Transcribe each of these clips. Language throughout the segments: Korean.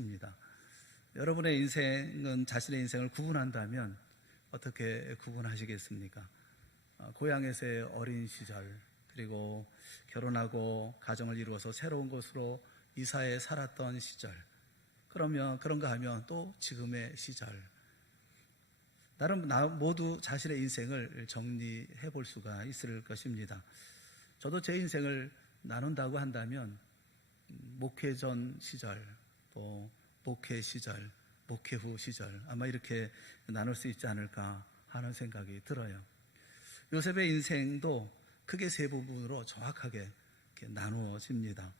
있습니다. 여러분의 인생은 자신의 인생을 구분한다면 어떻게 구분하시겠습니까? 고향에서의 어린 시절, 그리고 결혼하고 가정을 이루어서 새로운 곳으로 이사해 살았던 시절, 그러면 그런가 하면 또 지금의 시절, 나름 모두 자신의 인생을 정리해 볼 수가 있을 것입니다. 저도 제 인생을 나눈다고 한다면 목회 전 시절, 또 목회 시절, 목회 후 시절, 아마 이렇게 나눌 수 있지 않을까 하는 생각이 들어요. 요셉의 인생도 크게 세 부분으로 정확하게 이렇게 나누어집니다.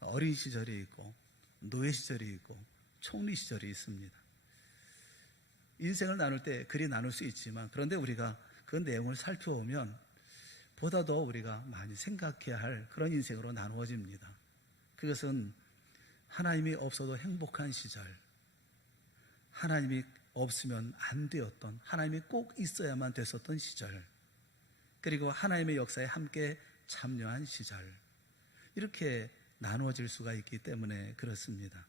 어린 시절이 있고, 노예 시절이 있고, 총리 시절이 있습니다. 인생을 나눌 때 그리 나눌 수 있지만, 그런데 우리가 그 내용을 살펴보면 보다 더 우리가 많이 생각해야 할 그런 인생으로 나누어집니다. 그것은 하나님이 없어도 행복한 시절, 하나님이 없으면 안 되었던, 하나님이 꼭 있어야만 됐었던 시절, 그리고 하나님의 역사에 함께 참여한 시절, 이렇게 나누어질 수가 있기 때문에 그렇습니다.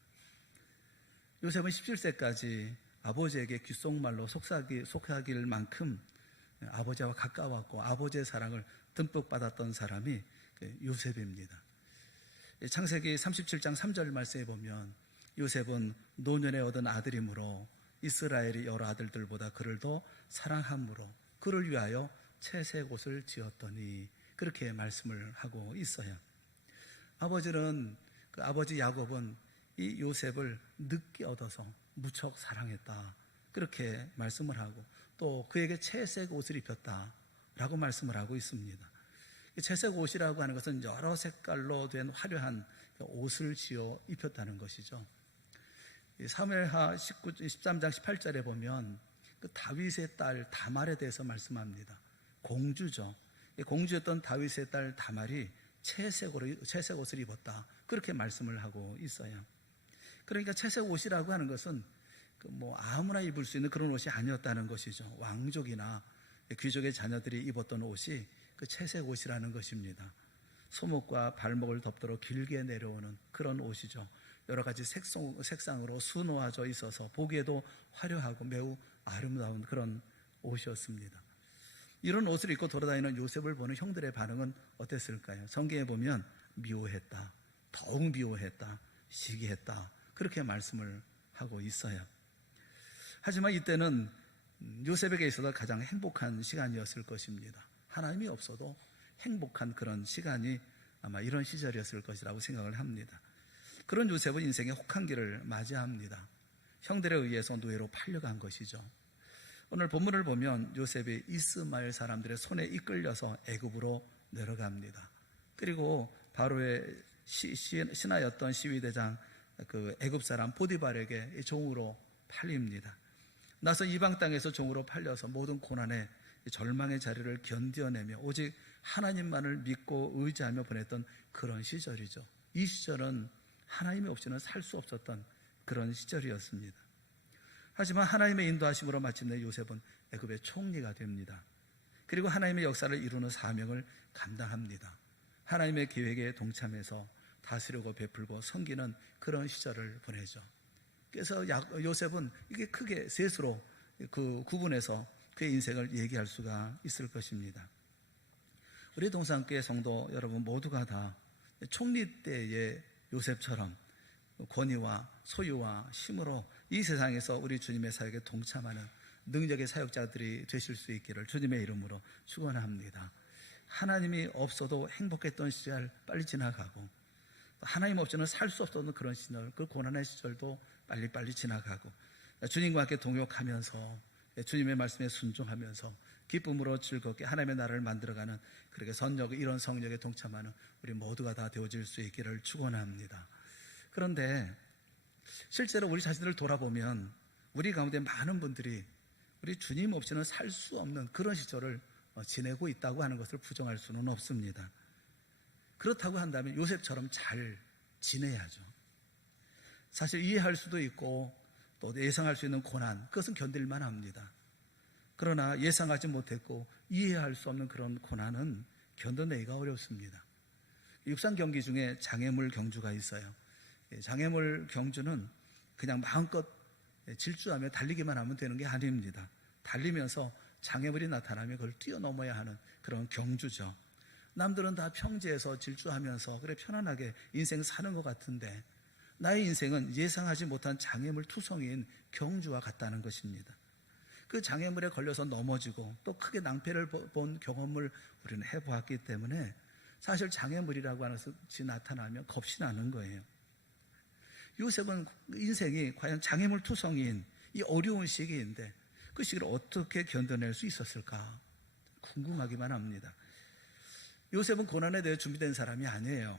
요셉은 17세까지 아버지에게 귓속말로 속삭일 만큼 아버지와 가까웠고 아버지의 사랑을 듬뿍 받았던 사람이 요셉입니다. 창세기 37장 3절 말씀에 보면 요셉은 노년에 얻은 아들이므로 이스라엘이 여러 아들들보다 그를 더 사랑함으로 그를 위하여 채색 옷을 지었더니, 그렇게 말씀을 하고 있어요. 아버지는, 그 아버지 야곱은 이 요셉을 늦게 얻어서 무척 사랑했다, 그렇게 말씀을 하고, 또 그에게 채색 옷을 입혔다 라고 말씀을 하고 있습니다. 채색 옷이라고 하는 것은 여러 색깔로 된 화려한 옷을 지어 입혔다는 것이죠. 사무엘하 13장 18절에 보면 그 다윗의 딸 다말에 대해서 말씀합니다. 공주죠. 공주였던 다윗의 딸 다말이 채색 옷을 입었다, 그렇게 말씀을 하고 있어요. 그러니까 채색 옷이라고 하는 것은 아무나 입을 수 있는 그런 옷이 아니었다는 것이죠. 왕족이나 귀족의 자녀들이 입었던 옷이 그 채색 옷이라는 것입니다. 소목과 발목을 덮도록 길게 내려오는 그런 옷이죠. 여러 가지 색상으로 수놓아져 있어서 보기에도 화려하고 매우 아름다운 그런 옷이었습니다. 이런 옷을 입고 돌아다니는 요셉을 보는 형들의 반응은 어땠을까요? 성경에 보면 미워했다, 더욱 미워했다, 시기했다, 그렇게 말씀을 하고 있어요. 하지만 이때는 요셉에게 있어서 가장 행복한 시간이었을 것입니다. 하나님이 없어도 행복한 그런 시간이 아마 이런 시절이었을 것이라고 생각을 합니다. 그런 요셉은 인생의 혹한기를 맞이합니다. 형들에 의해서 노예로 팔려간 것이죠. 오늘 본문을 보면 요셉이 이스마엘 사람들의 손에 이끌려서 애굽으로 내려갑니다. 그리고 바로의 신하였던 시위대장 그 애굽 사람 보디발에게 종으로 팔립니다. 나서 이방 땅에서 종으로 팔려서 모든 고난에 절망의 자리를 견뎌내며 오직 하나님만을 믿고 의지하며 보냈던 그런 시절이죠. 이 시절은 하나님이 없이는 살 수 없었던 그런 시절이었습니다. 하지만 하나님의 인도하심으로 마침내 요셉은 애굽의 총리가 됩니다. 그리고 하나님의 역사를 이루는 사명을 감당합니다. 하나님의 계획에 동참해서 다스리고 베풀고 섬기는 그런 시절을 보내죠. 그래서 요셉은 이게 크게 셋으로 그 구분해서 그의 인생을 얘기할 수가 있을 것입니다. 우리 동산교회 성도 여러분 모두가 다 총리 때의 요셉처럼 권위와 소유와 힘으로 이 세상에서 우리 주님의 사역에 동참하는 능력의 사역자들이 되실 수 있기를 주님의 이름으로 축원합니다. 하나님이 없어도 행복했던 시절 빨리 지나가고, 하나님 없이는 살 수 없었던 그런 시절, 그 고난의 시절도 빨리빨리 지나가고, 주님과 함께 동역하면서 주님의 말씀에 순종하면서 기쁨으로 즐겁게 하나님의 나라를 만들어가는, 그렇게 이런 성역에 동참하는 우리 모두가 다 되어질 수 있기를 축원합니다. 그런데 실제로 우리 자신들을 돌아보면 우리 가운데 많은 분들이 우리 주님 없이는 살 수 없는 그런 시절을 지내고 있다고 하는 것을 부정할 수는 없습니다. 그렇다고 한다면 요셉처럼 잘 지내야죠. 사실 이해할 수도 있고 또 예상할 수 있는 고난, 그것은 견딜만 합니다. 그러나 예상하지 못했고 이해할 수 없는 그런 고난은 견뎌내기가 어렵습니다. 육상 경기 중에 장애물 경주가 있어요. 장애물 경주는 그냥 마음껏 질주하며 달리기만 하면 되는 게 아닙니다. 달리면서 장애물이 나타나면 그걸 뛰어넘어야 하는 그런 경주죠. 남들은 다 평지에서 질주하면서 그래 편안하게 인생 사는 것 같은데 나의 인생은 예상하지 못한 장애물 투성이인 경주와 같다는 것입니다. 그 장애물에 걸려서 넘어지고 또 크게 낭패를 본 경험을 우리는 해보았기 때문에 사실 장애물이라고 하는 것이 나타나면 겁이 나는 거예요. 요셉은 인생이 과연 장애물 투성이인 이 어려운 시기인데 그 시기를 어떻게 견뎌낼 수 있었을까 궁금하기만 합니다. 요셉은 고난에 대해 준비된 사람이 아니에요.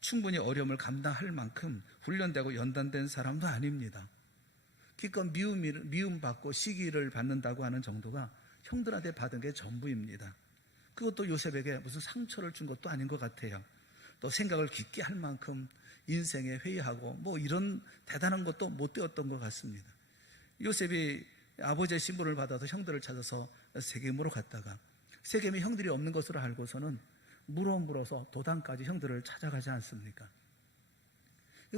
충분히 어려움을 감당할 만큼 훈련되고 연단된 사람도 아닙니다. 기껏 미움받고 시기를 받는다고 하는 정도가 형들한테 받은 게 전부입니다. 그것도 요셉에게 무슨 상처를 준 것도 아닌 것 같아요. 또 생각을 깊게 할 만큼 인생에 회의하고 뭐 이런 대단한 것도 못 되었던 것 같습니다. 요셉이 아버지의 신분을 받아서 형들을 찾아서 세겜으로 갔다가 세겜에 형들이 없는 것으로 알고서는 물어서 도단까지 형들을 찾아가지 않습니까?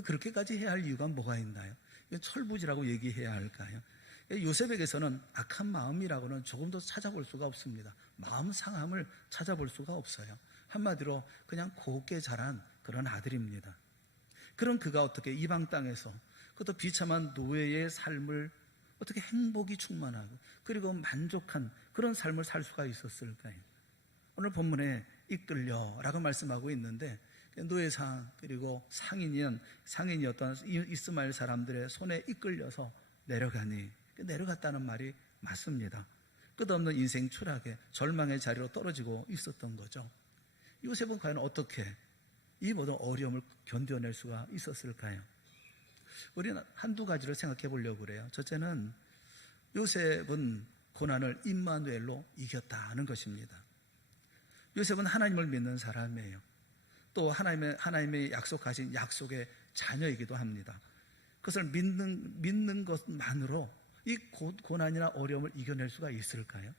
그렇게까지 해야 할 이유가 뭐가 있나요? 철부지라고 얘기해야 할까요? 요셉에게서는 악한 마음이라고는 조금도 찾아볼 수가 없습니다. 마음 상함을 찾아볼 수가 없어요. 한마디로 그냥 곱게 자란 그런 아들입니다. 그런 그가 어떻게 이방 땅에서 그것도 비참한 노예의 삶을 어떻게 행복이 충만하고 그리고 만족한 그런 삶을 살 수가 있었을까요? 오늘 본문에 이끌려라고 말씀하고 있는데 노예상 그리고 상인이었던 이스마엘 사람들의 손에 이끌려서 내려갔다는 말이 맞습니다. 끝없는 인생 추락에 절망의 자리로 떨어지고 있었던 거죠. 요셉은 과연 어떻게 이 모든 어려움을 견뎌낼 수가 있었을까요? 우리는 한두 가지를 생각해 보려고 그래요. 첫째는 요셉은 고난을 임마누엘로 이겼다는 것입니다. 요셉은 하나님을 믿는 사람이에요. 또 하나님의 약속하신 약속의 자녀이기도 합니다. 그것을 믿는 것만으로 이 고난이나 어려움을 이겨낼 수가 있을까요?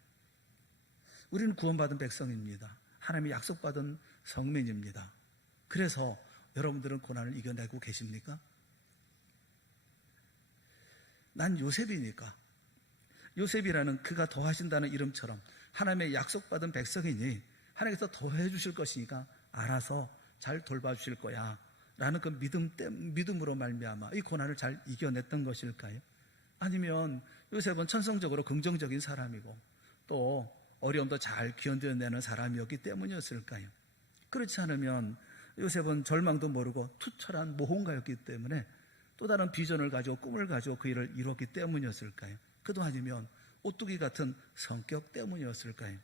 우리는 구원받은 백성입니다. 하나님의 약속받은 성민입니다. 그래서 여러분들은 고난을 이겨내고 계십니까? 난 요셉이니까 요셉이라는 그가 더하신다는 이름처럼 하나님의 약속받은 백성이니 하나님께서 더해 주실 것이니까 알아서 잘 돌봐주실 거야 라는 그 믿음으로 말미암아 이 고난을 잘 이겨냈던 것일까요? 아니면 요셉은 천성적으로 긍정적인 사람이고 또 어려움도 잘 견뎌내는 사람이었기 때문이었을까요? 그렇지 않으면 요셉은 절망도 모르고 투철한 모험가였기 때문에 또 다른 비전을 가지고 꿈을 가지고 그 일을 이뤘기 때문이었을까요? 그도 아니면 오뚜기 같은 성격 때문이었을까요?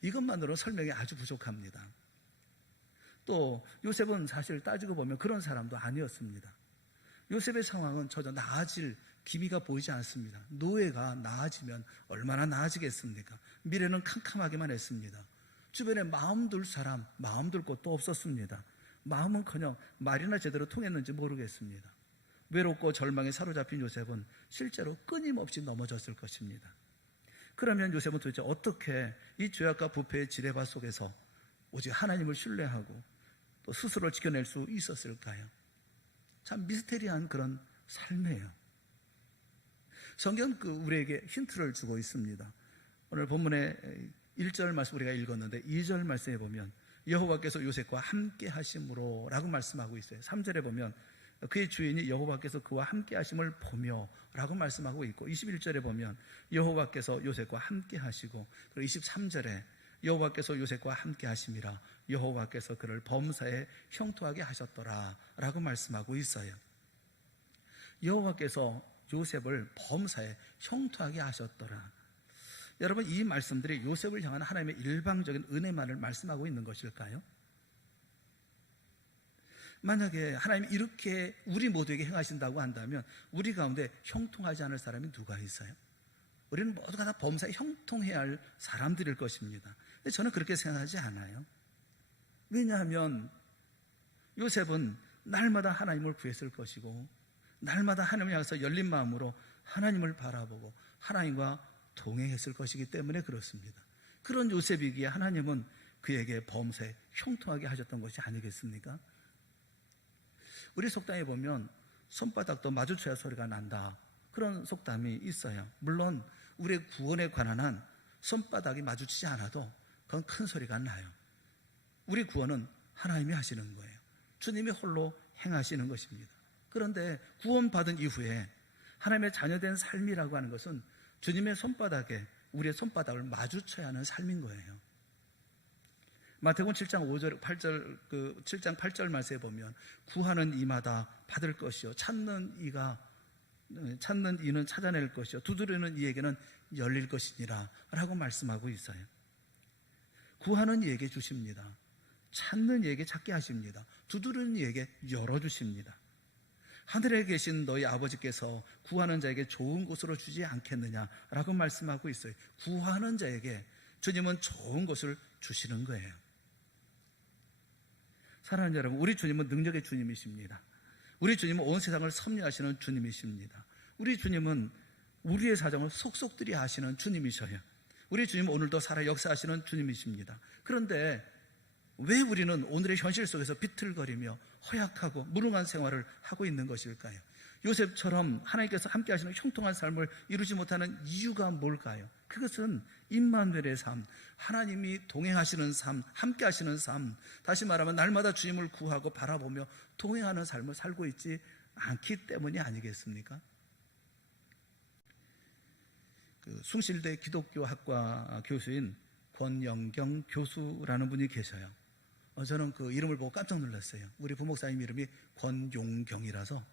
이것만으로 설명이 아주 부족합니다. 또 요셉은 사실 따지고 보면 그런 사람도 아니었습니다. 요셉의 상황은 전혀 나아질 기미가 보이지 않습니다. 노예가 나아지면 얼마나 나아지겠습니까? 미래는 캄캄하기만 했습니다. 주변에 마음 둘 사람, 마음 둘 곳도 없었습니다. 마음은커녕 말이나 제대로 통했는지 모르겠습니다. 외롭고 절망에 사로잡힌 요셉은 실제로 끊임없이 넘어졌을 것입니다. 그러면 요셉은 도대체 어떻게 이 죄악과 부패의 지뢰밭 속에서 오직 하나님을 신뢰하고 또 스스로를 지켜낼 수 있었을까요? 참 미스테리한 그런 삶이에요. 성경은 우리에게 힌트를 주고 있습니다. 오늘 본문의 1절 말씀 우리가 읽었는데 2절 말씀에 보면 여호와께서 요셉과 함께 하심으로 라고 말씀하고 있어요. 3절에 보면 그의 주인이 여호와께서 그와 함께 하심을 보며 라고 말씀하고 있고 21절에 보면 여호와께서 요셉과 함께 하시고 그리고 23절에 여호와께서 요셉과 함께 하심이라 여호와께서 그를 범사에 형통하게 하셨더라 라고 말씀하고 있어요. 여호와께서 요셉을 범사에 형통하게 하셨더라. 여러분, 이 말씀들이 요셉을 향한 하나님의 일방적인 은혜만을 말씀하고 있는 것일까요? 만약에 하나님이 이렇게 우리 모두에게 행하신다고 한다면 우리 가운데 형통하지 않을 사람이 누가 있어요? 우리는 모두가 다 범사에 형통해야 할 사람들일 것입니다. 근데 저는 그렇게 생각하지 않아요. 왜냐하면 요셉은 날마다 하나님을 구했을 것이고 날마다 하나님을 향해서 열린 마음으로 하나님을 바라보고 하나님과 동행했을 것이기 때문에 그렇습니다. 그런 요셉이기에 하나님은 그에게 범사에 형통하게 하셨던 것이 아니겠습니까? 우리 속담에 보면 손바닥도 마주쳐야 소리가 난다. 그런 속담이 있어요. 물론 우리의 구원에 관한 한 손바닥이 마주치지 않아도 그건 큰 소리가 나요. 우리 구원은 하나님이 하시는 거예요. 주님이 홀로 행하시는 것입니다. 그런데 구원받은 이후에 하나님의 자녀된 삶이라고 하는 것은 주님의 손바닥에 우리의 손바닥을 마주쳐야 하는 삶인 거예요. 마태복음 7장 5절 8절 7장 8절 말씀에 보면 구하는 이마다 받을 것이요 찾는 이는 찾아낼 것이요 두드리는 이에게는 열릴 것이니라 라고 말씀하고 있어요. 구하는 이에게 주십니다. 찾는 이에게 찾게 하십니다. 두드리는 이에게 열어주십니다. 하늘에 계신 너희 아버지께서 구하는 자에게 좋은 곳으로 주지 않겠느냐라고 말씀하고 있어요. 구하는 자에게 주님은 좋은 곳을 주시는 거예요. 사랑하는 여러분, 우리 주님은 능력의 주님이십니다. 우리 주님은 온 세상을 섭리하시는 주님이십니다. 우리 주님은 우리의 사정을 속속들이 아시는 주님이셔요. 우리 주님은 오늘도 살아 역사하시는 주님이십니다. 그런데 왜 우리는 오늘의 현실 속에서 비틀거리며 허약하고 무능한 생활을 하고 있는 것일까요? 요셉처럼 하나님께서 함께 하시는 형통한 삶을 이루지 못하는 이유가 뭘까요? 그것은 임마누엘의 삶, 하나님이 동행하시는 삶, 함께 하시는 삶, 다시 말하면 날마다 주님을 구하고 바라보며 동행하는 삶을 살고 있지 않기 때문이 아니겠습니까? 숭실대 기독교학과 교수인 권영경 교수라는 분이 계셔요. 저는 그 이름을 보고 깜짝 놀랐어요. 우리 부목사님 이름이 권용경이라서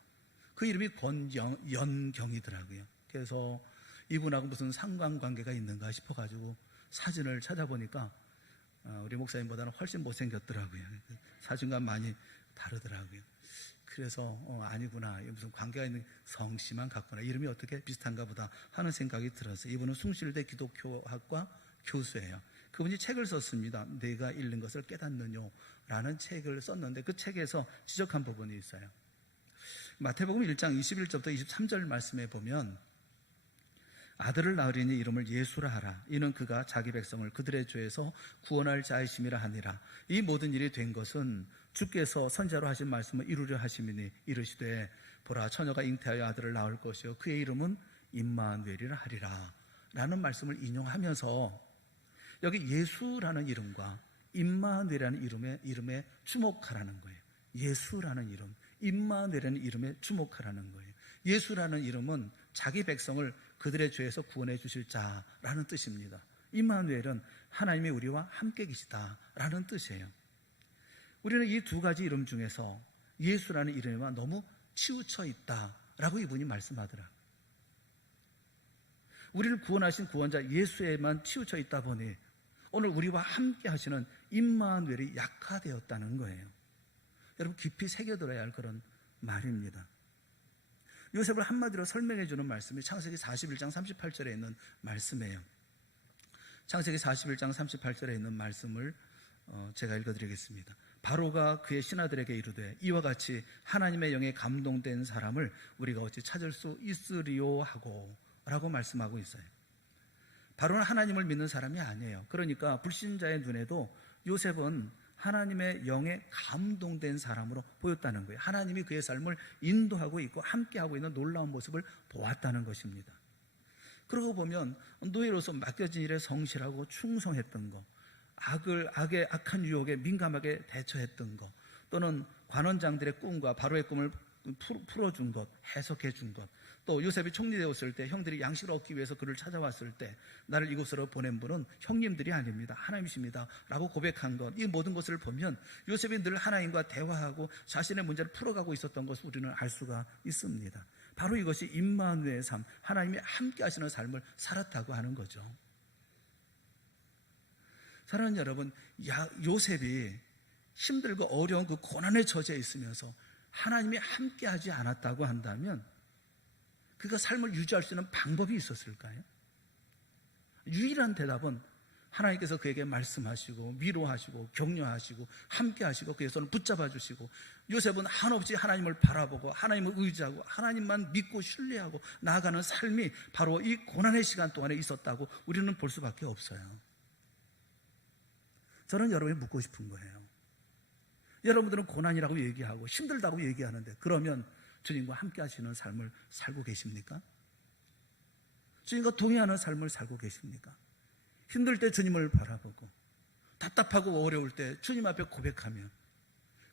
그 이름이 권연경이더라고요. 그래서 이분하고 무슨 상관관계가 있는가 싶어가지고 사진을 찾아보니까 우리 목사님보다는 훨씬 못생겼더라고요. 사진과 많이 다르더라고요. 그래서 아니구나, 무슨 관계가 있는 성씨만 같구나, 이름이 어떻게 비슷한가 보다 하는 생각이 들었어요. 이분은 숭실대 기독교학과 교수예요. 그분이 책을 썼습니다. 내가 잃는 것을 깨닫느뇨 라는 책을 썼는데 그 책에서 지적한 부분이 있어요. 마태복음 1장 21절부터 23절 말씀에 보면 아들을 낳으리니 이름을 예수라 하라. 이는 그가 자기 백성을 그들의 죄에서 구원할 자이심이라 하니라. 이 모든 일이 된 것은 주께서 선지자로 하신 말씀을 이루려 하심이니 이르시되 보라 처녀가 잉태하여 아들을 낳을 것이요 그의 이름은 임마누엘이라 하리라 라는 말씀을 인용하면서 여기 예수라는 이름과 임마누엘이라는 이름에 주목하라는 거예요. 예수라는 이름, 임마누엘이라는 이름에 주목하라는 거예요. 예수라는 이름은 자기 백성을 그들의 죄에서 구원해 주실 자라는 뜻입니다. 임마누엘은 하나님이 우리와 함께 계시다라는 뜻이에요. 우리는 이 두 가지 이름 중에서 예수라는 이름에만 너무 치우쳐 있다라고 이분이 말씀하더라. 우리를 구원하신 구원자 예수에만 치우쳐 있다 보니 오늘 우리와 함께 하시는 임마누엘이 약화되었다는 거예요. 여러분 깊이 새겨들어야 할 그런 말입니다. 요셉을 한마디로 설명해 주는 말씀이 창세기 41장 38절에 있는 말씀이에요. 창세기 41장 38절에 있는 말씀을 제가 읽어드리겠습니다. 바로가 그의 신하들에게 이르되 이와 같이 하나님의 영에 감동된 사람을 우리가 어찌 찾을 수 있으리요 하고 라고 말씀하고 있어요. 바로는 하나님을 믿는 사람이 아니에요. 그러니까 불신자의 눈에도 요셉은 하나님의 영에 감동된 사람으로 보였다는 거예요. 하나님이 그의 삶을 인도하고 있고 함께하고 있는 놀라운 모습을 보았다는 것입니다. 그러고 보면 노예로서 맡겨진 일에 성실하고 충성했던 것, 악의 악한 유혹에 민감하게 대처했던 것, 또는 관원장들의 꿈과 바로의 꿈을 풀어준 것, 해석해 준 것, 또 요셉이 총리되었을 때 형들이 양식을 얻기 위해서 그를 찾아왔을 때 나를 이곳으로 보낸 분은 형님들이 아닙니다, 하나님이십니다 라고 고백한 것, 이 모든 것을 보면 요셉이 늘 하나님과 대화하고 자신의 문제를 풀어가고 있었던 것을 우리는 알 수가 있습니다. 바로 이것이 임마누엘의 삶, 하나님이 함께 하시는 삶을 살았다고 하는 거죠. 사랑하는 여러분, 요셉이 힘들고 어려운 그 고난의 처지에 있으면서 하나님이 함께 하지 않았다고 한다면 그가 삶을 유지할 수 있는 방법이 있었을까요? 유일한 대답은 하나님께서 그에게 말씀하시고 위로하시고 격려하시고 함께하시고 그의 손을 붙잡아 주시고, 요셉은 한없이 하나님을 바라보고 하나님을 의지하고 하나님만 믿고 신뢰하고 나아가는 삶이 바로 이 고난의 시간 동안에 있었다고 우리는 볼 수밖에 없어요. 저는 여러분이 묻고 싶은 거예요. 여러분들은 고난이라고 얘기하고 힘들다고 얘기하는데 그러면 주님과 함께 하시는 삶을 살고 계십니까? 주님과 동행하는 삶을 살고 계십니까? 힘들 때 주님을 바라보고 답답하고 어려울 때 주님 앞에 고백하며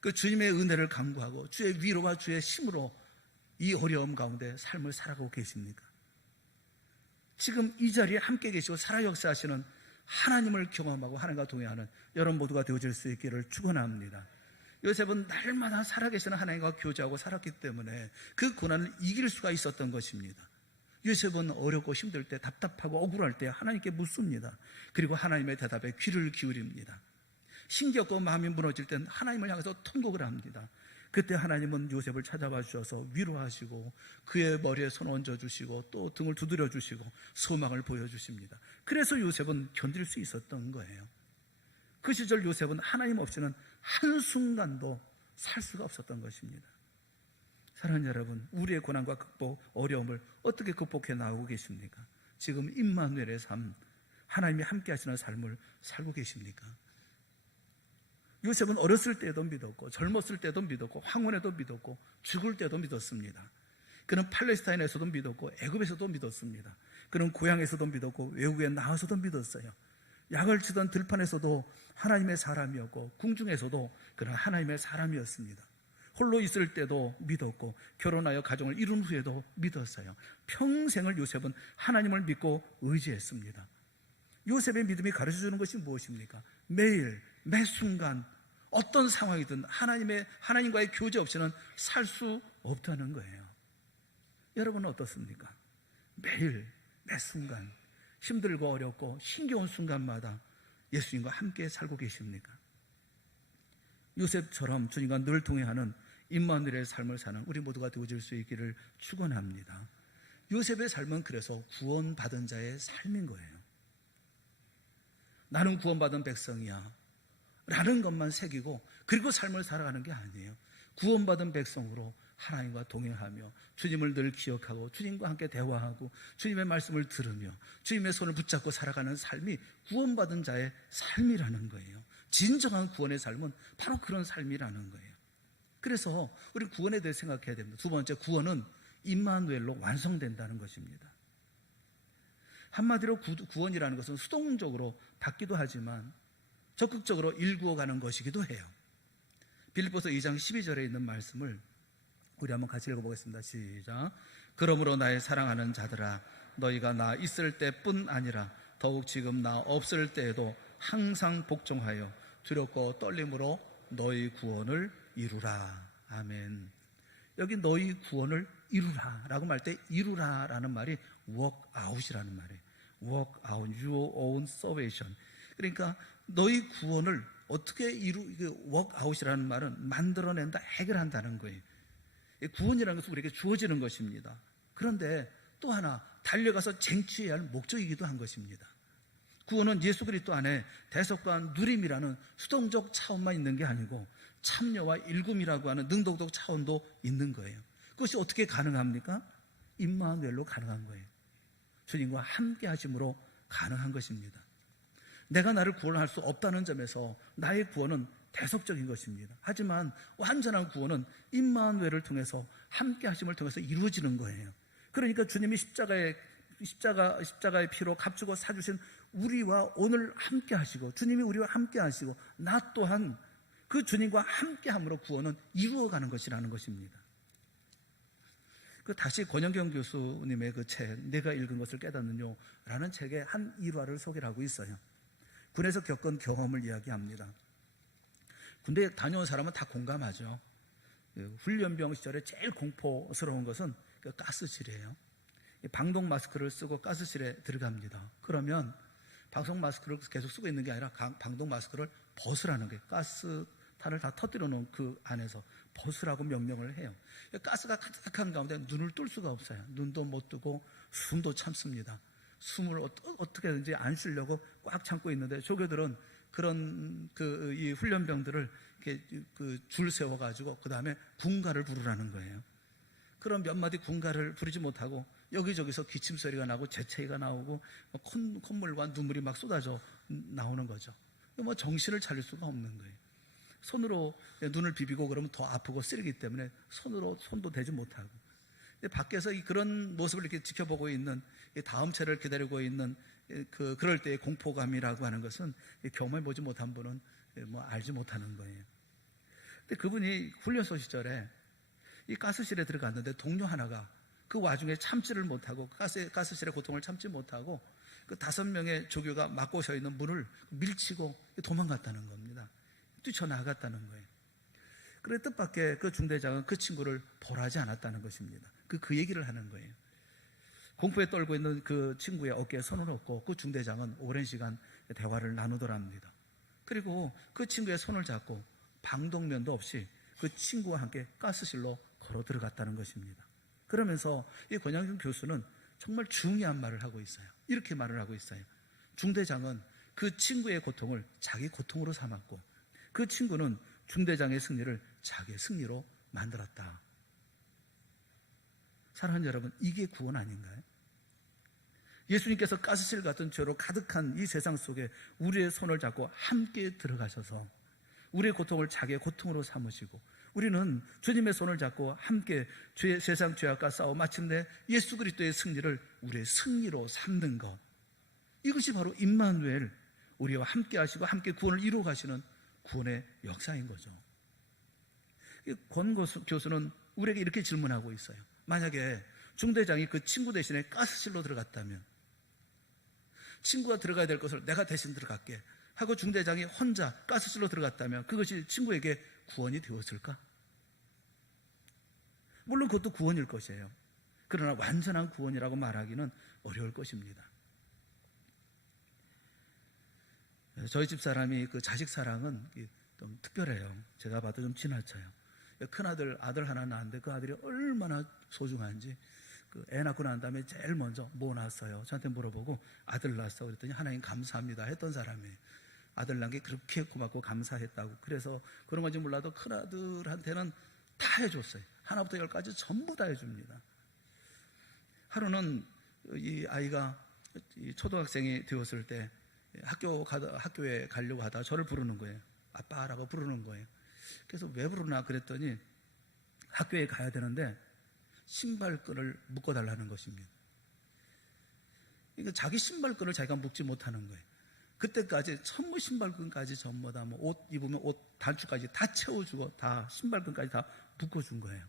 그 주님의 은혜를 간구하고 주의 위로와 주의 힘으로 이 어려움 가운데 삶을 살아가고 계십니까? 지금 이 자리에 함께 계시고 살아 역사하시는 하나님을 경험하고 하나님과 동행하는 여러분 모두가 되어질 수 있기를 축원합니다. 요셉은 날마다 살아계시는 하나님과 교제하고 살았기 때문에 그 고난을 이길 수가 있었던 것입니다. 요셉은 어렵고 힘들 때, 답답하고 억울할 때 하나님께 묻습니다. 그리고 하나님의 대답에 귀를 기울입니다. 힘겹고 마음이 무너질 땐 하나님을 향해서 통곡을 합니다. 그때 하나님은 요셉을 찾아와 주셔서 위로하시고 그의 머리에 손 얹어주시고 또 등을 두드려 주시고 소망을 보여주십니다. 그래서 요셉은 견딜 수 있었던 거예요. 그 시절 요셉은 하나님 없이는 한순간도 살 수가 없었던 것입니다. 사랑하는 여러분, 우리의 고난과 극복, 어려움을 어떻게 극복해 나오고 계십니까? 지금 임마누엘의 삶, 하나님이 함께 하시는 삶을 살고 계십니까? 요셉은 어렸을 때도 믿었고 젊었을 때도 믿었고 황혼에도 믿었고 죽을 때도 믿었습니다. 그는 팔레스타인에서도 믿었고 애굽에서도 믿었습니다. 그는 고향에서도 믿었고 외국에 나와서도 믿었어요. 약을 치던 들판에서도 하나님의 사람이었고 궁중에서도 그는 하나님의 사람이었습니다. 홀로 있을 때도 믿었고 결혼하여 가정을 이룬 후에도 믿었어요. 평생을 요셉은 하나님을 믿고 의지했습니다. 요셉의 믿음이 가르쳐주는 것이 무엇입니까? 매일 매 순간 어떤 상황이든 하나님과의 교제 없이는 살 수 없다는 거예요. 여러분은 어떻습니까? 매일 매 순간 힘들고 어렵고 힘겨운 순간마다 예수님과 함께 살고 계십니까? 요셉처럼 주님과 늘 동행하는 임마누엘의 삶을 사는 우리 모두가 되어질 수 있기를 축원합니다. 요셉의 삶은 그래서 구원받은 자의 삶인 거예요. 나는 구원받은 백성이야 라는 것만 새기고 그리고 삶을 살아가는 게 아니에요. 구원받은 백성으로 하나님과 동행하며 주님을 늘 기억하고 주님과 함께 대화하고 주님의 말씀을 들으며 주님의 손을 붙잡고 살아가는 삶이 구원받은 자의 삶이라는 거예요. 진정한 구원의 삶은 바로 그런 삶이라는 거예요. 그래서 우리 구원에 대해 생각해야 됩니다. 두 번째, 구원은 임마누엘로 완성된다는 것입니다. 한마디로 구원이라는 것은 수동적으로 받기도 하지만 적극적으로 일구어가는 것이기도 해요. 빌립보서 2장 12절에 있는 말씀을 우리 한번 같이 읽어보겠습니다. 시작. 그러므로 나의 사랑하는 자들아, 너희가 나 있을 때뿐 아니라 더욱 지금 나 없을 때에도 항상 복종하여 두렵고 떨림으로 너희 구원을 이루라. 아멘. 여기 너희 구원을 이루라 라고 말 때 이루라 라는 말이 work out이라는 말이에요. work out, your own salvation. 그러니까 너희 구원을 어떻게 work out이라는 말은 만들어낸다, 해결한다는 거예요. 구원이라는 것은 우리에게 주어지는 것입니다. 그런데 또 하나 달려가서 쟁취해야 할 목적이기도 한 것입니다. 구원은 예수 그리스도 안에 대속과 누림이라는 수동적 차원만 있는 게 아니고 참여와 일금이라고 하는 능동적 차원도 있는 거예요. 그것이 어떻게 가능합니까? 임마누엘로 가능한 거예요. 주님과 함께 하심으로 가능한 것입니다. 내가 나를 구원할 수 없다는 점에서 나의 구원은 대속적인 것입니다. 하지만 완전한 구원은 임마누엘을 통해서 함께 하심을 통해서 이루어지는 거예요. 그러니까 주님이 십자가의 피로 값주고 사주신 우리와 오늘 함께 하시고 주님이 우리와 함께 하시고 나 또한 그 주님과 함께 함으로 구원은 이루어가는 것이라는 것입니다. 다시 권영경 교수님의 그 책 내가 읽은 것을 깨닫는요 라는 책의 한 일화를 소개를 하고 있어요. 군에서 겪은 경험을 이야기합니다. 군대에 다녀온 사람은 다 공감하죠. 훈련병 시절에 제일 공포스러운 것은 가스실이에요. 방독 마스크를 쓰고 가스실에 들어갑니다. 그러면 방독 마스크를 계속 쓰고 있는 게 아니라 방독 마스크를 벗으라는 게 가스탄을 다 터뜨려 놓은 그 안에서 벗으라고 명령을 해요. 가스가 가득한 가운데 눈을 뜰 수가 없어요. 눈도 못 뜨고 숨도 참습니다. 숨을 어떻게든지 안 쉬려고 꽉 참고 있는데 조교들은 그런 이 훈련병들을 이렇게 줄 세워가지고 그 다음에 군가를 부르라는 거예요. 그럼 몇 마디 군가를 부르지 못하고 여기저기서 기침 소리가 나고 재채기가 나오고 콧물과 눈물이 막 쏟아져 나오는 거죠. 정신을 차릴 수가 없는 거예요. 손으로 눈을 비비고 그러면 더 아프고 쓰리기 때문에 손도 대지 못하고, 밖에서 그런 모습을 이렇게 지켜보고 있는, 다음 차를 기다리고 있는 그럴 때의 공포감이라고 하는 것은 경험해 보지 못한 분은 알지 못하는 거예요. 근데 그분이 훈련소 시절에 이 가스실에 들어갔는데 동료 하나가 그 와중에 참지를 못하고, 가스실의 고통을 참지 못하고 그 5명의 조교가 막고 서 있는 문을 밀치고 도망갔다는 겁니다. 뛰쳐나갔다는 거예요. 그래 뜻밖의 그 중대장은 그 친구를 벌하지 않았다는 것입니다. 그 얘기를 하는 거예요. 공포에 떨고 있는 그 친구의 어깨에 손을 얹고 그 중대장은 오랜 시간 대화를 나누더랍니다. 그리고 그 친구의 손을 잡고 방독면도 없이 그 친구와 함께 가스실로 걸어 들어갔다는 것입니다. 그러면서 이 권양준 교수는 정말 중요한 말을 하고 있어요. 이렇게 말을 하고 있어요. 중대장은 그 친구의 고통을 자기 고통으로 삼았고, 그 친구는 중대장의 승리를 자기의 승리로 만들었다. 사랑하는 여러분, 이게 구원 아닌가요? 예수님께서 가스실 같은 죄로 가득한 이 세상 속에 우리의 손을 잡고 함께 들어가셔서 우리의 고통을 자기의 고통으로 삼으시고, 우리는 주님의 손을 잡고 함께 세상 죄악과 싸워 마침내 예수 그리스도의 승리를 우리의 승리로 삼는 것, 이것이 바로 임마누엘, 우리와 함께 하시고 함께 구원을 이루어 가시는 구원의 역사인 거죠. 권 교수는 우리에게 이렇게 질문하고 있어요. 만약에 중대장이 그 친구 대신에 가스실로 들어갔다면, 친구가 들어가야 될 것을 내가 대신 들어갈게 하고 중대장이 혼자 가스실로 들어갔다면 그것이 친구에게 구원이 되었을까? 물론 그것도 구원일 것이에요. 그러나 완전한 구원이라고 말하기는 어려울 것입니다. 저희 집 사람이 그 자식 사랑은 좀 특별해요. 제가 봐도 좀 지나쳐요. 큰아들, 아들 하나 낳았는데 그 아들이 얼마나 소중한지, 애 낳고 난 다음에 제일 먼저 뭐 낳았어요? 저한테 물어보고 아들 낳았어. 그랬더니 하나님 감사합니다 했던 사람이에요. 아들 낳은 게 그렇게 고맙고 감사했다고. 그래서 그런 건지 몰라도 큰아들한테는 다 해줬어요. 하나부터 10까지 전부 다 해줍니다. 하루는 이 아이가 초등학생이 되었을 때 학교에 가려고 하다가 저를 부르는 거예요. 아빠라고 부르는 거예요. 그래서 왜 부르나 그랬더니 학교에 가야 되는데 신발끈을 묶어달라는 것입니다. 그러니까 자기 신발끈을 자기가 묶지 못하는 거예요. 그때까지 전부 신발끈까지 전부 다 옷 입으면 옷 단추까지 다 채워주고 다 신발끈까지 다 묶어준 거예요.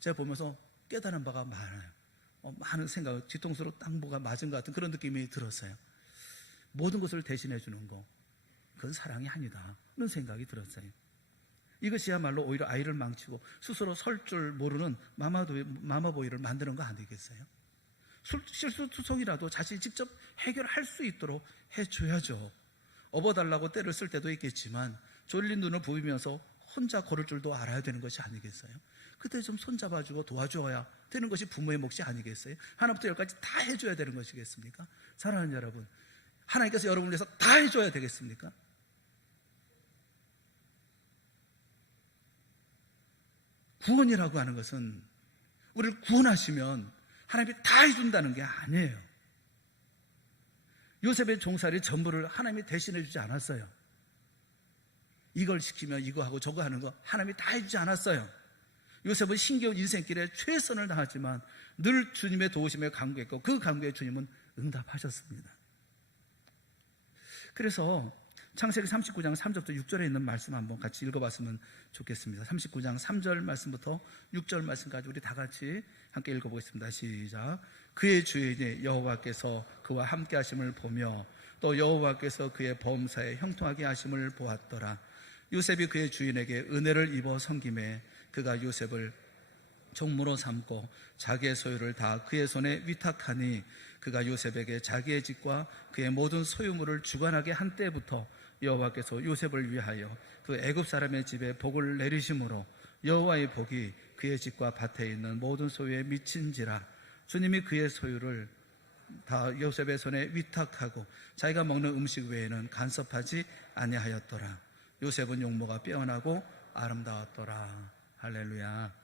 제가 보면서 깨달은 바가 많아요. 많은 생각, 뒤통수로 딱 뭐가 맞은 것 같은 그런 느낌이 들었어요. 모든 것을 대신해 주는 거, 그건 사랑이 아니다 그런 생각이 들었어요. 이것이야말로 오히려 아이를 망치고 스스로 설 줄 모르는 마마보이를 만드는 거 아니겠어요? 실수투성이라도 자신이 직접 해결할 수 있도록 해줘야죠. 업어달라고 때를 쓸 때도 있겠지만 졸린 눈을 부비면서 혼자 걸을 줄도 알아야 되는 것이 아니겠어요? 그때 좀 손잡아주고 도와줘야 되는 것이 부모의 몫이 아니겠어요? 하나부터 10까지 다 해줘야 되는 것이겠습니까? 사랑하는 여러분, 하나님께서 여러분을 위해서 다 해줘야 되겠습니까? 구원이라고 하는 것은 우리를 구원하시면 하나님이 다 해준다는 게 아니에요. 요셉의 종살이 전부를 하나님이 대신해 주지 않았어요. 이걸 시키면 이거 하고 저거 하는 거 하나님이 다 해주지 않았어요. 요셉은 힘겨운 인생길에 최선을 다하지만 늘 주님의 도우심에 간구했고 그 간구에 주님은 응답하셨습니다. 그래서 창세기 39장 3절부터 6절에 있는 말씀 한번 같이 읽어봤으면 좋겠습니다. 39장 3절 말씀부터 6절 말씀까지 우리 다 같이 함께 읽어보겠습니다. 시작. 그의 주인이 여호와께서 그와 함께 하심을 보며 또 여호와께서 그의 범사에 형통하게 하심을 보았더라. 요셉이 그의 주인에게 은혜를 입어 섬김에 그가 요셉을 종무로 삼고 자기의 소유를 다 그의 손에 위탁하니 그가 요셉에게 자기의 집과 그의 모든 소유물을 주관하게 한 때부터 여호와께서 요셉을 위하여 그 애굽 사람의 집에 복을 내리심으로 여호와의 복이 그의 집과 밭에 있는 모든 소유에 미친지라. 주님이 그의 소유를 다 요셉의 손에 위탁하고 자기가 먹는 음식 외에는 간섭하지 아니하였더라. 요셉은 용모가 빼어나고 아름다웠더라. 할렐루야.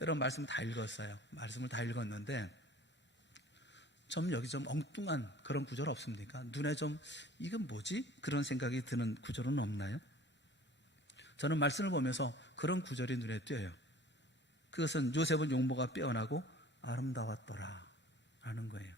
여러분 말씀 다 읽었어요. 말씀을 다 읽었는데 좀 여기 좀 엉뚱한 그런 구절 없습니까? 눈에 좀 이건 뭐지? 그런 생각이 드는 구절은 없나요? 저는 말씀을 보면서 그런 구절이 눈에 띄어요. 그것은 요셉은 용모가 빼어나고 아름다웠더라 라는 거예요.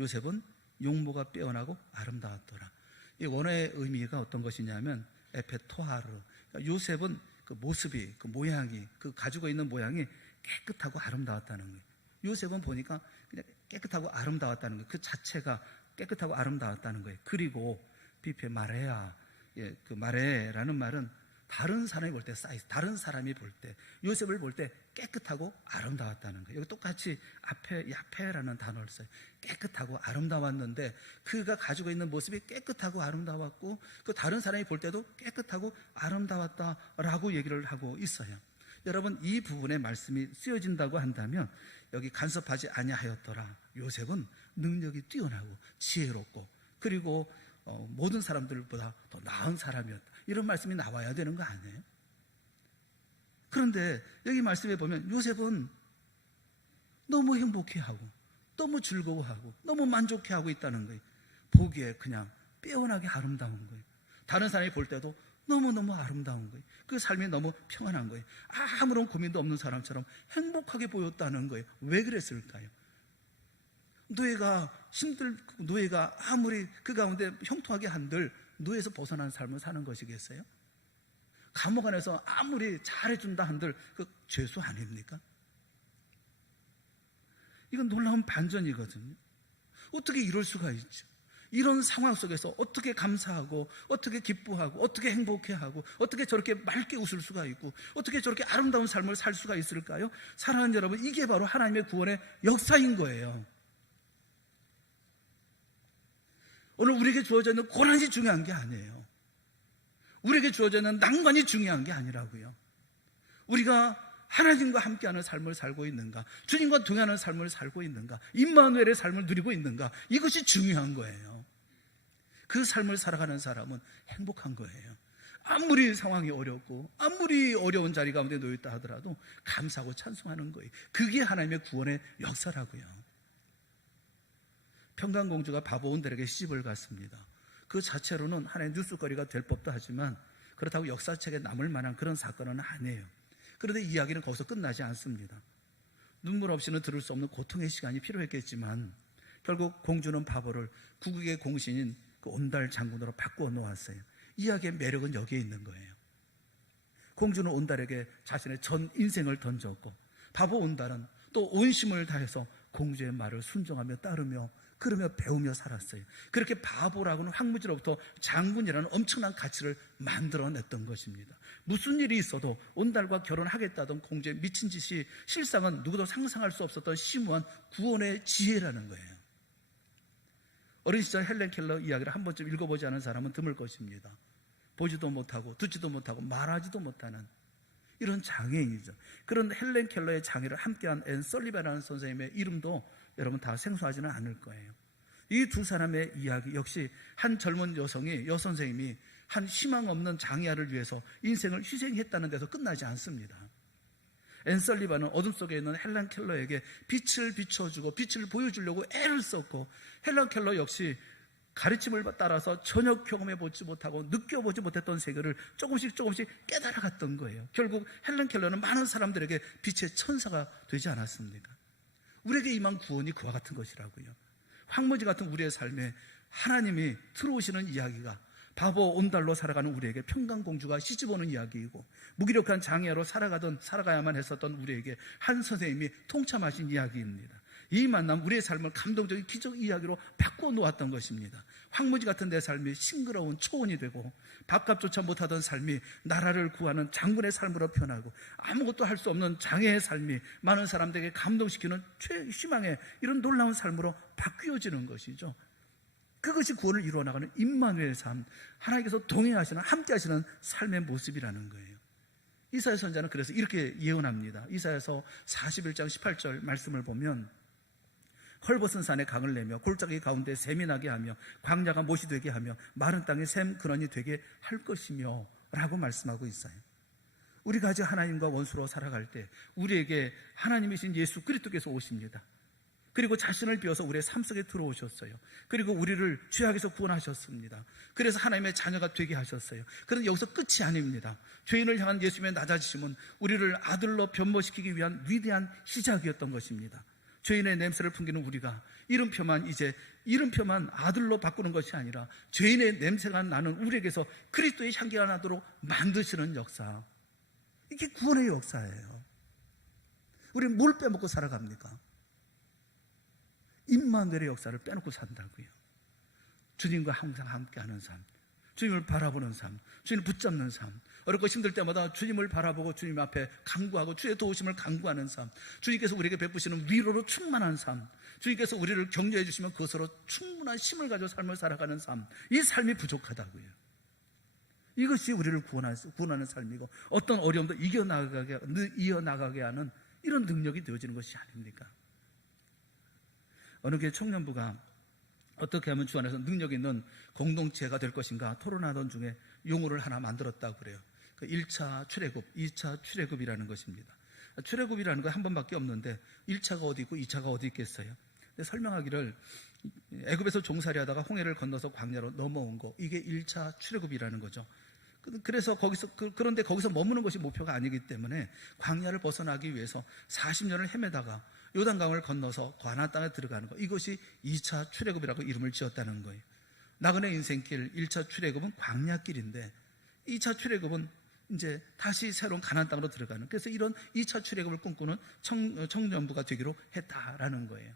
요셉은 용모가 빼어나고 아름다웠더라. 이 원어의 의미가 어떤 것이냐면 에페토하르. 그러니까 요셉은 그 모습이, 그 모양이, 그 가지고 있는 모양이 깨끗하고 아름다웠다는 거예요. 요셉은 보니까 그냥 깨끗하고 아름다웠다는 거예요. 그 자체가 깨끗하고 아름다웠다는 거예요. 그리고 비페 마레아, 그 마레라는 말은 다른 사람이 볼 때 사이즈, 다른 사람이 볼 때, 요셉을 볼 때 깨끗하고 아름다웠다는 거예요. 여기 똑같이 앞에 야페라는 단어를 써요. 깨끗하고 아름다웠는데 그가 가지고 있는 모습이 깨끗하고 아름다웠고 그 다른 사람이 볼 때도 깨끗하고 아름다웠다라고 얘기를 하고 있어요. 여러분, 이 부분에 말씀이 쓰여진다고 한다면 여기 간섭하지 아니하였더라. 요셉은 능력이 뛰어나고 지혜롭고 그리고 모든 사람들보다 더 나은 사람이었다. 이런 말씀이 나와야 되는 거 아니에요? 그런데 여기 말씀에 보면 요셉은 너무 행복해하고 너무 즐거워하고 너무 만족해하고 있다는 거예요. 보기에 그냥 빼어나게 아름다운 거예요. 다른 사람이 볼 때도 너무너무 아름다운 거예요. 그 삶이 너무 평안한 거예요. 아무런 고민도 없는 사람처럼 행복하게 보였다는 거예요. 왜 그랬을까요? 노예가 아무리 그 가운데 형통하게 한들 노예에서 벗어난 삶을 사는 것이겠어요? 감옥 안에서 아무리 잘해준다 한들 그 죄수 아닙니까? 이건 놀라운 반전이거든요. 어떻게 이럴 수가 있죠? 이런 상황 속에서 어떻게 감사하고 어떻게 기뻐하고 어떻게 행복해하고 어떻게 저렇게 맑게 웃을 수가 있고 어떻게 저렇게 아름다운 삶을 살 수가 있을까요? 사랑하는 여러분, 이게 바로 하나님의 구원의 역사인 거예요. 오늘 우리에게 주어져 있는 고난이 중요한 게 아니에요. 우리에게 주어져 있는 난관이 중요한 게 아니라고요. 우리가 하나님과 함께하는 삶을 살고 있는가, 주님과 동행하는 삶을 살고 있는가, 임마누엘의 삶을 누리고 있는가, 이것이 중요한 거예요. 그 삶을 살아가는 사람은 행복한 거예요. 아무리 상황이 어렵고 아무리 어려운 자리 가운데 놓였다 하더라도 감사하고 찬송하는 거예요. 그게 하나님의 구원의 역사라고요. 평강공주가 바보 온달에게 시집을 갔습니다. 그 자체로는 하나의 뉴스거리가 될 법도 하지만 그렇다고 역사책에 남을 만한 그런 사건은 아니에요. 그런데 이야기는 거기서 끝나지 않습니다. 눈물 없이는 들을 수 없는 고통의 시간이 필요했겠지만 결국 공주는 바보를 국익의 공신인 그 온달 장군으로 바꾸어 놓았어요. 이야기의 매력은 여기에 있는 거예요. 공주는 온달에게 자신의 전 인생을 던졌고 바보 온달은 또 온심을 다해서 공주의 말을 순종하며 따르며 그러며 배우며 살았어요. 그렇게 바보라고는 황무지로부터 장군이라는 엄청난 가치를 만들어냈던 것입니다. 무슨 일이 있어도 온달과 결혼하겠다던 공주의 미친 짓이 실상은 누구도 상상할 수 없었던 심오한 구원의 지혜라는 거예요. 어린 시절 헬렌 켈러 이야기를 한 번쯤 읽어보지 않은 사람은 드물 것입니다. 보지도 못하고 듣지도 못하고 말하지도 못하는 이런 장애인이죠. 그런 헬렌 켈러의 장애를 함께한 앤 설리반이라는 선생님의 이름도 여러분 다 생소하지는 않을 거예요. 이 두 사람의 이야기 역시 한 젊은 여선생님이 한 희망 없는 장애아를 위해서 인생을 희생했다는 데서 끝나지 않습니다. 앤 설리반은 어둠 속에 있는 헬렌 켈러에게 빛을 비춰주고 빛을 보여주려고 애를 썼고 헬렌 켈러 역시 가르침을 따라서 전혀 경험해보지 못하고 느껴보지 못했던 세계를 조금씩 깨달아갔던 거예요. 결국 헬렌 켈러는 많은 사람들에게 빛의 천사가 되지 않았습니까? 우리에게 임한 구원이 그와 같은 것이라고요. 황무지 같은 우리의 삶에 하나님이 들어오시는 이야기가 바보 온달로 살아가는 우리에게 평강공주가 시집오는 이야기이고 무기력한 장애로 살아가야만 했었던 우리에게 한 선생님이 통참하신 이야기입니다. 이 만남 우리의 삶을 감동적인 기적 이야기로 바꾸어 놓았던 것입니다. 황무지 같은 내 삶이 싱그러운 초원이 되고 밥값조차 못하던 삶이 나라를 구하는 장군의 삶으로 변하고 아무것도 할 수 없는 장애의 삶이 많은 사람들에게 감동시키는 최희망의 이런 놀라운 삶으로 바뀌어지는 것이죠. 그것이 구원을 이루어 나가는 임마누엘 삶, 하나님께서 동행하시는 함께 하시는 삶의 모습이라는 거예요. 이사야 선지자는 그래서 이렇게 예언합니다. 이사야서 41장 18절 말씀을 보면 헐벗은 산에 강을 내며 골짜기 가운데 샘이 나게 하며 광야가 못이 되게 하며 마른 땅에 샘 근원이 되게 할 것이며 라고 말씀하고 있어요. 우리가 아직 하나님과 원수로 살아갈 때 우리에게 하나님이신 예수 그리스도께서 오십니다. 그리고 자신을 비워서 우리의 삶 속에 들어오셨어요. 그리고 우리를 죄악에서 구원하셨습니다. 그래서 하나님의 자녀가 되게 하셨어요. 그런데 여기서 끝이 아닙니다. 죄인을 향한 예수님의 낮아지심은 우리를 아들로 변모시키기 위한 위대한 시작이었던 것입니다. 죄인의 냄새를 풍기는 우리가 이름표만 아들로 바꾸는 것이 아니라 죄인의 냄새가 나는 우리에게서 그리스도의 향기가 나도록 만드시는 역사, 이게 구원의 역사예요. 우리는 뭘 빼먹고 살아갑니까? 임마누엘의 역사를 빼놓고 산다고요. 주님과 항상 함께하는 삶, 주님을 바라보는 삶, 주님을 붙잡는 삶, 어렵고 힘들 때마다 주님을 바라보고 주님 앞에 간구하고 주의 도우심을 간구하는 삶, 주님께서 우리에게 베푸시는 위로로 충만한 삶, 주님께서 우리를 격려해 주시면 그것으로 충분한 힘을 가지고 삶을 살아가는 삶, 이 삶이 부족하다고요. 이것이 우리를 구원하는 삶이고 어떤 어려움도 이어나가게 하는 이런 능력이 되어지는 것이 아닙니까? 어느 교회 청년부가 어떻게 하면 주 안에서 능력 있는 공동체가 될 것인가 토론하던 중에 용어를 하나 만들었다고 그래요. 그 1차 출애굽, 2차 출애굽이라는 것입니다. 출애굽이라는 건 한 번밖에 없는데 1차가 어디 있고 2차가 어디 있겠어요? 설명하기를 애굽에서 종살이 하다가 홍해를 건너서 광야로 넘어온 거, 이게 1차 출애굽이라는 거죠. 그래서 그런데 거기서 머무는 것이 목표가 아니기 때문에 광야를 벗어나기 위해서 40년을 헤매다가 요단강을 건너서 가나안 땅에 들어가는 것, 이것이 2차 출애굽이라고 이름을 지었다는 거예요. 나그네 인생길 1차 출애굽은 광야길인데 2차 출애굽은 이제 다시 새로운 가나안 땅으로 들어가는, 그래서 이런 2차 출애굽을 꿈꾸는 청년부가 되기로 했다라는 거예요.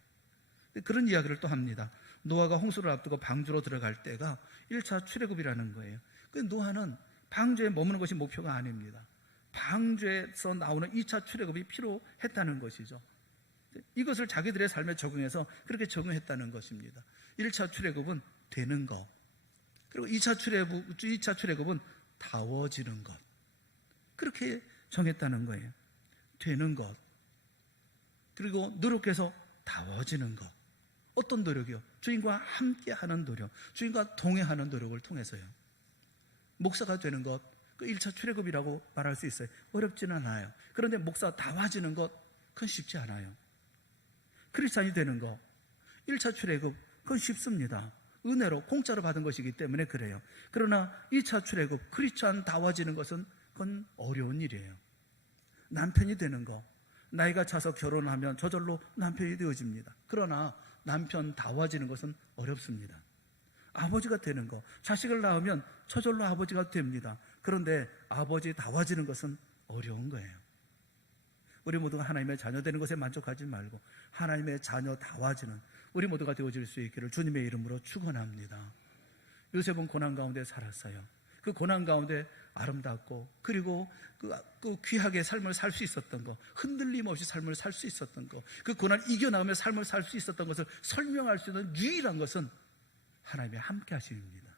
그런 이야기를 또 합니다. 노아가 홍수를 앞두고 방주로 들어갈 때가 1차 출애굽이라는 거예요. 노아는 방주에 머무는 것이 목표가 아닙니다. 방주에서 나오는 2차 출애굽이 필요했다는 것이죠. 이것을 자기들의 삶에 적용해서 그렇게 적용했다는 것입니다. 1차 출애굽은 되는 것, 그리고 2차 출애굽은 다워지는 것, 그렇게 정했다는 거예요. 되는 것, 그리고 노력해서 다워지는 것. 어떤 노력이요? 주님과 함께하는 노력, 주님과 동행하는 노력을 통해서요. 목사가 되는 것, 그 1차 출애굽이라고 말할 수 있어요. 어렵지는 않아요. 그런데 목사 다워지는 것, 그건 쉽지 않아요. 크리스찬이 되는 것, 1차 출애굽, 그건 쉽습니다. 은혜로 공짜로 받은 것이기 때문에 그래요. 그러나 2차 출애굽, 크리스찬 다워지는 것은 그건 어려운 일이에요. 남편이 되는 것, 나이가 차서 결혼하면 저절로 남편이 되어집니다. 그러나 남편 다워지는 것은 어렵습니다. 아버지가 되는 것, 자식을 낳으면 저절로 아버지가 됩니다. 그런데 아버지 다워지는 것은 어려운 거예요. 우리 모두가 하나님의 자녀 되는 것에 만족하지 말고 하나님의 자녀 다워지는 우리 모두가 되어질 수 있기를 주님의 이름으로 축원합니다. 요셉은 고난 가운데 살았어요. 그 고난 가운데 아름답고 그리고 그 귀하게 삶을 살 수 있었던 것, 흔들림 없이 삶을 살 수 있었던 것, 그 고난을 이겨나가며 삶을 살 수 있었던 것을 설명할 수 있는 유일한 것은 하나님의 함께 하심입니다.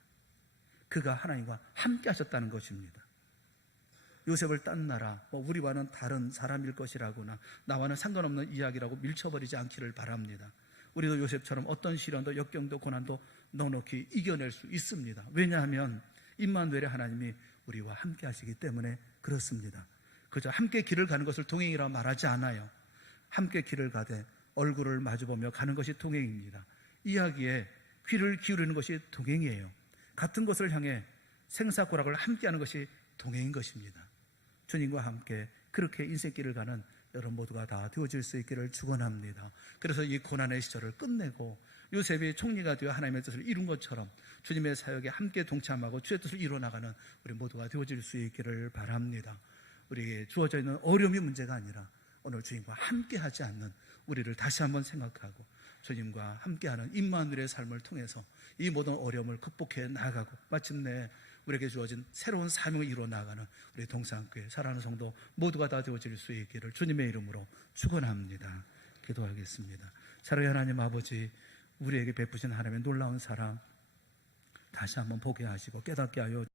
그가 하나님과 함께 하셨다는 것입니다. 요셉을 딴 나라, 우리와는 다른 사람일 것이라거나 나와는 상관없는 이야기라고 밀쳐버리지 않기를 바랍니다. 우리도 요셉처럼 어떤 시련도 역경도 고난도 넉넉히 이겨낼 수 있습니다. 왜냐하면 임마누엘의 하나님이 우리와 함께 하시기 때문에 그렇습니다. 그저 함께 길을 가는 것을 동행이라 말하지 않아요. 함께 길을 가되 얼굴을 마주보며 가는 것이 동행입니다. 이야기에 귀를 기울이는 것이 동행이에요. 같은 곳을 향해 생사고락을 함께하는 것이 동행인 것입니다. 주님과 함께 그렇게 인생길을 가는 여러분 모두가 다 되어질 수 있기를 축원합니다. 그래서 이 고난의 시절을 끝내고 요셉이 총리가 되어 하나님의 뜻을 이룬 것처럼 주님의 사역에 함께 동참하고 주의 뜻을 이뤄나가는 우리 모두가 되어질 수 있기를 바랍니다. 우리에게 주어져 있는 어려움이 문제가 아니라 오늘 주님과 함께하지 않는 우리를 다시 한번 생각하고 주님과 함께하는 임마누엘의 삶을 통해서 이 모든 어려움을 극복해 나가고 마침내 우리에게 주어진 새로운 사명을 이루어 나가는 우리 동산교회 사랑하는 성도 모두가 다 되어질 수 있기를 주님의 이름으로 축원합니다. 기도하겠습니다. 사랑의 하나님 아버지, 우리에게 베푸신 하나님의 놀라운 사랑 다시 한번 보게 하시고 깨닫게 하여